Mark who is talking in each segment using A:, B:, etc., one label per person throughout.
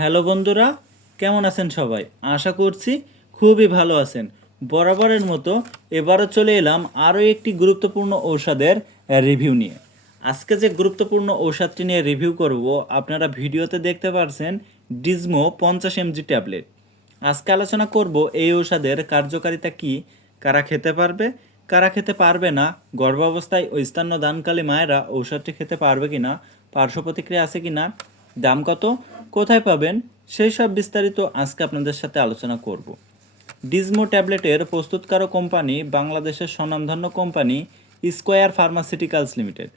A: Hello বন্ধুরা, কেমন আছেন সবাই? আশা করছি খুবই ভালো আছেন। বরাবরের মতো এবারও চলে এলাম আরও একটি গুরুত্বপূর্ণ ঔষধের রিভিউ নিয়ে। আজকে যে গুরুত্বপূর্ণ ঔষধটি নিয়ে রিভিউ করব, আপনারা ভিডিওতে দেখতে পারছেন ডিজমো পঞ্চাশ এমজি ট্যাবলেট। আজকে আলোচনা করব এই ঔষধের কার্যকারিতা কি, কারা খেতে পারবে, কারা খেতে পারবে না, গর্ভাবস্থায় ও স্তন্য দানকালী মায়েরা ঔষধটি খেতে পারবে কিনা পার্শ্ব প্রতিক্রিয়া আছে কিনা, দাম কত কোথায় পাবেন? সেই সব বিস্তারিত আজকে আপনাদের সাথে আলোচনা করব। ডিজমো ট্যাবলেটের প্রস্তুতকারক কোম্পানি বাংলাদেশের স্বনামধন্য কোম্পানি স্কোয়ার ফার্মাসিউটিক্যালস লিমিটেড।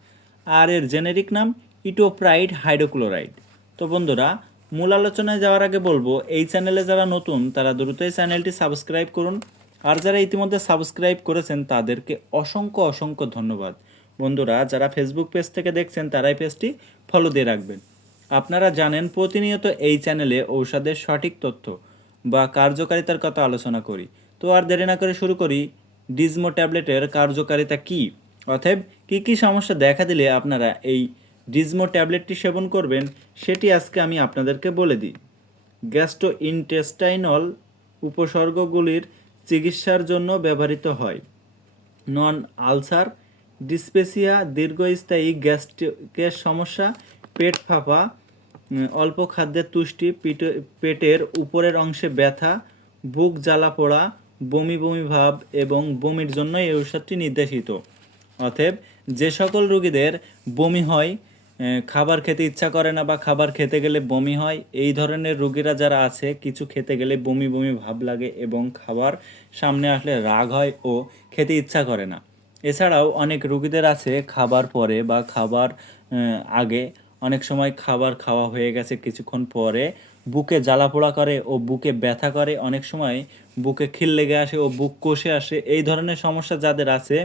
A: আর এর জেনেরিক নাম ইটোপ্রাইড হাইড্রোক্লোরাইড। তো বন্ধুরা, মূল আলোচনায় যাওয়ার আগে বলব, এই চ্যানেলে যারা নতুন, তারা দ্রুত এই চ্যানেলটি সাবস্ক্রাইব করুন। আর যারা ইতিমধ্যে সাবস্ক্রাইব করেছেন, তাদেরকে অসংখ্য অসংখ্য ধন্যবাদ। বন্ধুরা, যারা ফেসবুক পেজ থেকে দেখছেন, তারাই পেজটি ফলো দিয়ে রাখবেন। আপনারা জানেন, প্রতিনিয়ত এই চ্যানেলে ঔষধের সঠিক তথ্য বা কার্যকারিতার কথা আলোচনা করি। তো আর দেরি না করে শুরু করি, ডিজমো ট্যাবলেটের কার্যকারিতা কি? অতএব, কী কী সমস্যা দেখা দিলে আপনারা এই ডিজমো ট্যাবলেটটি সেবন করবেন, সেটি আজকে আমি আপনাদেরকে বলে দিই। গ্যাস্ট্রো ইনটেস্টাইনল উপসর্গগুলির চিকিৎসার জন্য ব্যবহৃত হয়। নন আলসার, ডিসপেসিয়া, দীর্ঘস্থায়ী গ্যাস্ট্রিকের সমস্যা, পেট ফাঁপা অল্প খাদ্যের তুষ্টি, পিটে- পেটের উপরের অংশে ব্যথা, বুক জ্বালা পোড়া, বমি বমি ভাব এবং বমির জন্য এই ঔষধটি নির্দেশিত। অতএব যে সকল রোগীদের বমি হয় খাবার খেতে ইচ্ছা করে না বা খাবার খেতে গেলে বমি হয়, এই ধরনের রোগীরা যারা আছে, কিছু খেতে গেলে বমি বমি ভাব লাগে এবং খাবার সামনে আসলে রাগ হয় ও খেতে ইচ্ছা করে না। এছাড়াও অনেক রোগীদের আছে, খাবার পরে বা খাবার আগে অনেক সময় খাবার খাওয়া হয়ে গেছে কিছুক্ষণ পরে, বুকে জ্বালা পোড়া করে ও বুকে ব্যথা করে, অনেক সময় বুকে খিল লেগে আসে ও বুক কষে আসে। এই ধরনের সমস্যা যাদের আছে,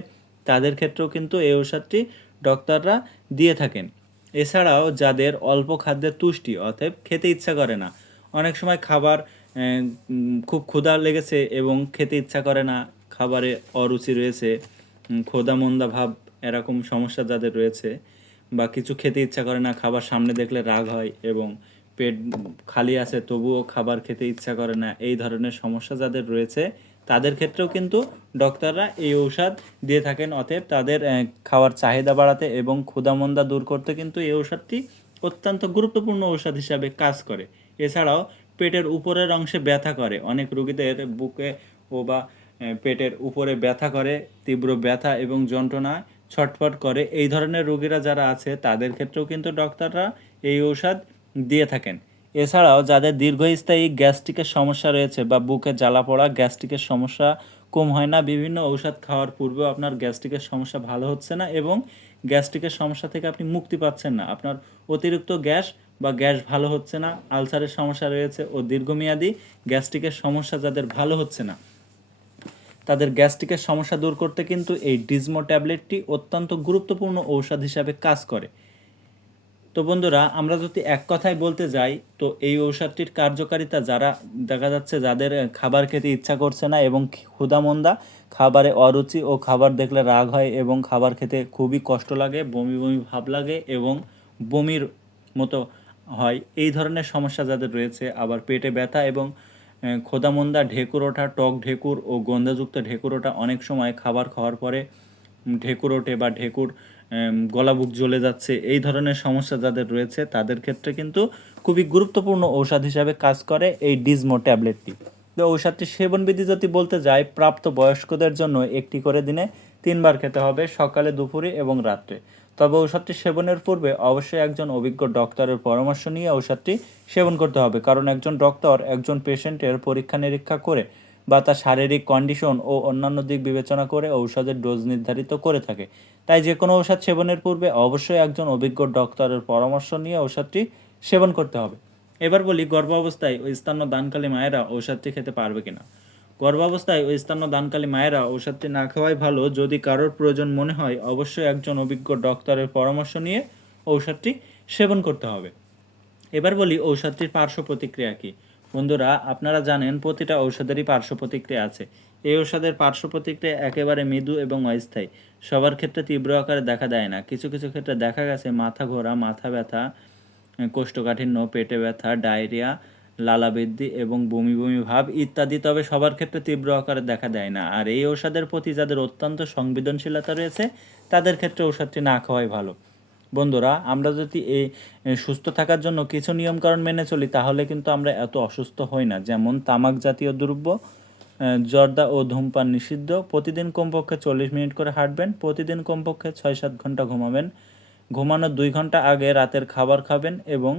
A: তাদের ক্ষেত্রেও কিন্তু এই ঔষধটি ডক্টররা দিয়ে থাকেন। এছাড়াও যাদের অল্প খাদ্যের তুষ্টি, অতএব খেতে ইচ্ছা করে না। অনেক সময় খাবার খুব ক্ষুধা লেগেছে এবং খেতে ইচ্ছা করে না, খাবারে অরুচি রয়েছে ক্ষুধা মন্দা ভাব, এরকম সমস্যা যাদের রয়েছে বা কিছু খেতে ইচ্ছা করে না, খাবার সামনে দেখলে রাগ হয় এবং পেট খালি আছে তবুও খাবার খেতে ইচ্ছা করে না, এই ধরনের সমস্যা যাদের রয়েছে, তাদের ক্ষেত্রেও কিন্তু ডক্টররা এই ঔষধ দিয়ে থাকেন। অতএব তাদের খাওয়ার চাহিদা বাড়াতে এবং ক্ষুধামন্দা দূর করতে কিন্তু এই ঔষধটি অত্যন্ত গুরুত্বপূর্ণ ঔষধ হিসাবে কাজ করে। এছাড়াও পেটের উপরের অংশে ব্যথা করে। অনেক রোগীদের বুকে ও বা পেটের উপরে ব্যথা করে, তীব্র ব্যথা এবং যন্ত্রণা ছটফট করে। এই ধরনের রোগীরা যারা আছে, তাদের ক্ষেত্রেও কিন্তু ডক্টররা এই ঔষধ দিয়ে থাকেন। এছাড়াও যাদের দীর্ঘস্থায়ী গ্যাস্ট্রিকের সমস্যা রয়েছে বা বুকে জ্বালা পড়া, গ্যাস্ট্রিকের সমস্যা কম হয় না। বিভিন্ন ঔষধ খাওয়ার পূর্বেও আপনার গ্যাস্ট্রিকের সমস্যা ভালো হচ্ছে না এবং গ্যাস্ট্রিকের সমস্যা থেকে আপনি মুক্তি পাচ্ছেন না। আপনার অতিরিক্ত গ্যাস বা গ্যাস ভালো হচ্ছে না, আলসারের সমস্যা রয়েছে ও দীর্ঘমেয়াদী গ্যাস্ট্রিকের সমস্যা যাদের ভালো হচ্ছে না। তাদের গ্যাস্ট্রিকের সমস্যা দূর করতে কিন্তু এই ডিজমো ট্যাবলেটটি অত্যন্ত গুরুত্বপূর্ণ ঔষধ হিসাবে কাজ করে। তো বন্ধুরা, আমরা যদি এক কথায় বলতে যাই, তো এই ঔষধটির কার্যকারিতা যারা, দেখা যাচ্ছে যাদের খাবার খেতে ইচ্ছা করছে না এবং ক্ষুধামন্দা, খাবারে অরুচি ও খাবার দেখলে রাগ হয় এবং খাবার খেতে খুবই কষ্ট লাগে, বমি বমি ভাব লাগে এবং বমির মতো হয়, এই ধরনের সমস্যা যাদের রয়েছে, আবার পেটে ব্যথা এবং ক্ষুধামন্দা ঢেকুর ওঠা টক ঢেকুর ও গন্ধাযুক্ত ঢেকুর ওঠা অনেক সময় খাবার খাওয়ার পরে ঢেকুর ওঠে বা ঢেকুর উম, গলা বুক জ্বলে যাচ্ছে। এই ধরনের সমস্যা যাদের রয়েছে তাদের ক্ষেত্রে কিন্তু খুবই গুরুত্বপূর্ণ ঔষধ হিসাবে কাজ করে এই ডিজমো ট্যাবলেটটি। তো ঔষধটি সেবনবিধি যদি বলতে যাই প্রাপ্ত বয়স্কদের জন্য একটি করে দিনে তিনবার খেতে হবে সকালে দুপুরে এবং রাত্রে। তবে ঔষধটি সেবনের পূর্বে অবশ্যই একজন অভিজ্ঞ ডক্টরের পরামর্শ নিয়ে ঔষধটি সেবন করতে হবে। কারণ একজন ডক্টর একজন পেশেন্টের পরীক্ষা নিরীক্ষা করে বা তার শারীরিক কন্ডিশন ও অন্যান্য দিক বিবেচনা করে ঔষধের ডোজ নির্ধারিত করে থাকে। তাই যে কোনো ঔষধ সেবনের পূর্বে অবশ্যই একজন অভিজ্ঞ ডক্টরের পরামর্শ নিয়ে ঔষধটি সেবন করতে হবে। এবার বলি গর্ভাবস্থায় ওই স্থান্য দানকালী মায়েরা ঔষধটি খেতে পারবে কিনা। গর্ভাবস্থায় স্থান্য দানকালী মায়েরা ঔষধটি না খাওয়াই ভালো। যদি কারোর প্রয়োজন মনে হয়, অবশ্যই একজন অভিজ্ঞ ডক্টরের পরামর্শ নিয়ে ঔষধটি সেবন করতে হবে। এবার বলি ঔষধটির পার্শ্ব প্রতিক্রিয়া কী? বন্ধুরা, আপনারা জানেন প্রতিটা ঔষধেরই পার্শ্ব প্রতিক্রিয়া আছে। এই ঔষধের পার্শ্ব প্রতিক্রিয়া একেবারে মৃদু এবং অস্থায়ী। সবার ক্ষেত্রে তীব্র আকারে দেখা দেয় না। কিছু কিছু ক্ষেত্রে দেখা গেছে মাথা ঘোরা, মাথা ব্যথা, কোষ্ঠকাঠিন্য, পেটে ব্যথা, ডায়রিয়া লালাবৃদ্ধি এবং বমি বমি ভাব ইত্যাদি, তবে সবার ক্ষেত্রে তীব্র আকারে দেখা দেয় না। আর এই ঔষধের প্রতি যাদের অত্যন্ত সংবেদনশীলতা রয়েছে, তাদের ক্ষেত্রে ঔষধটি না খাওয়াই ভালো। বন্ধুরা, আমরা যদি এই সুস্থ থাকার জন্য কিছু নিয়মকানুন মেনে চলি, তাহলে কিন্তু আমরা এত অসুস্থ হই না। যেমন তামাক জাতীয় দ্রব্য জর্দা ও ধূমপান নিষিদ্ধ, প্রতিদিন কমপক্ষে চল্লিশ মিনিট করে হাঁটবেন, প্রতিদিন কমপক্ষে ছয় সাত ঘণ্টা ঘুমাবেন। ঘুমানোর দুই ঘণ্টা আগে রাতের খাবার খাবেন এবং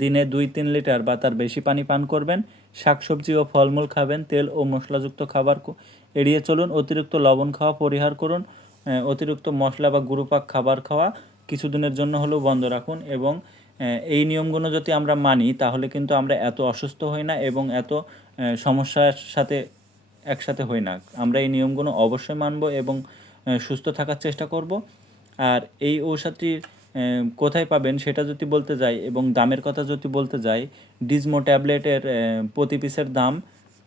A: দিনে দুই তিন লিটার বা তার বেশি পানি পান করবেন, শাকসবজি ও ফলমূল খাবেন, তেল ও মশলাযুক্ত খাবার এড়িয়ে চলুন, অতিরিক্ত লবণ খাওয়া পরিহার করুন অতিরিক্ত মশলা বা গুরুপাক খাবার খাওয়া কিছুদিনের জন্য হলেও বন্ধ রাখুন এবং এই নিয়মগুলো যদি আমরা মানি তাহলে কিন্তু আমরা এত অসুস্থ হই না এবং এত সমস্যার সাথে একসাথে হই না। আমরা এই নিয়মগুলো অবশ্যই মানব এবং সুস্থ থাকার চেষ্টা করব। আর এই ঔষধটির কোথায় পাবেন সেটা যদি বলতে যাই এবং দামের কথা যদি বলতে যাই, ডিজমো ট্যাবলেটের প্রতি পিসের দাম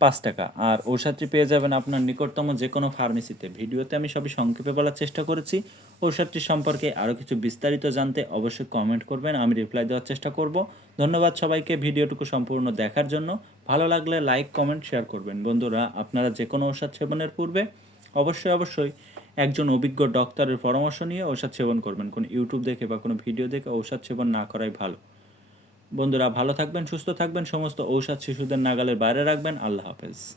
A: পাঁচ টাকা। আর ঔষধটি পেয়ে যাবেন আপনার নিকটতম যে কোনো ফার্মেসিতে। ভিডিওতে আমি সবই সংক্ষেপে বলার চেষ্টা করেছি। ঔষধটি সম্পর্কে আরও কিছু বিস্তারিত জানতে অবশ্যই কমেন্ট করবেন, আমি রিপ্লাই দেওয়ার চেষ্টা করব। ধন্যবাদ সবাইকে ভিডিওটুকু সম্পূর্ণ দেখার জন্য। ভালো লাগলে লাইক, কমেন্ট, শেয়ার করবেন। বন্ধুরা, আপনারা যে কোনো ঔষধ সেবনের পূর্বে অবশ্যই অবশ্যই একজন অভিজ্ঞ ডক্টরের পরামর্শ নিয়ে ঔষধ সেবন করবেন। কোনো ইউটিউব দেখে বা কোনো ভিডিও দেখে ঔষধ সেবন না করাই ভালো। বন্ধুরা, ভালো থাকবেন, সুস্থ থাকবেন, সমস্ত ঔষধ শিশুদের নাগালের বাইরে রাখবেন। আল্লাহ হাফেজ।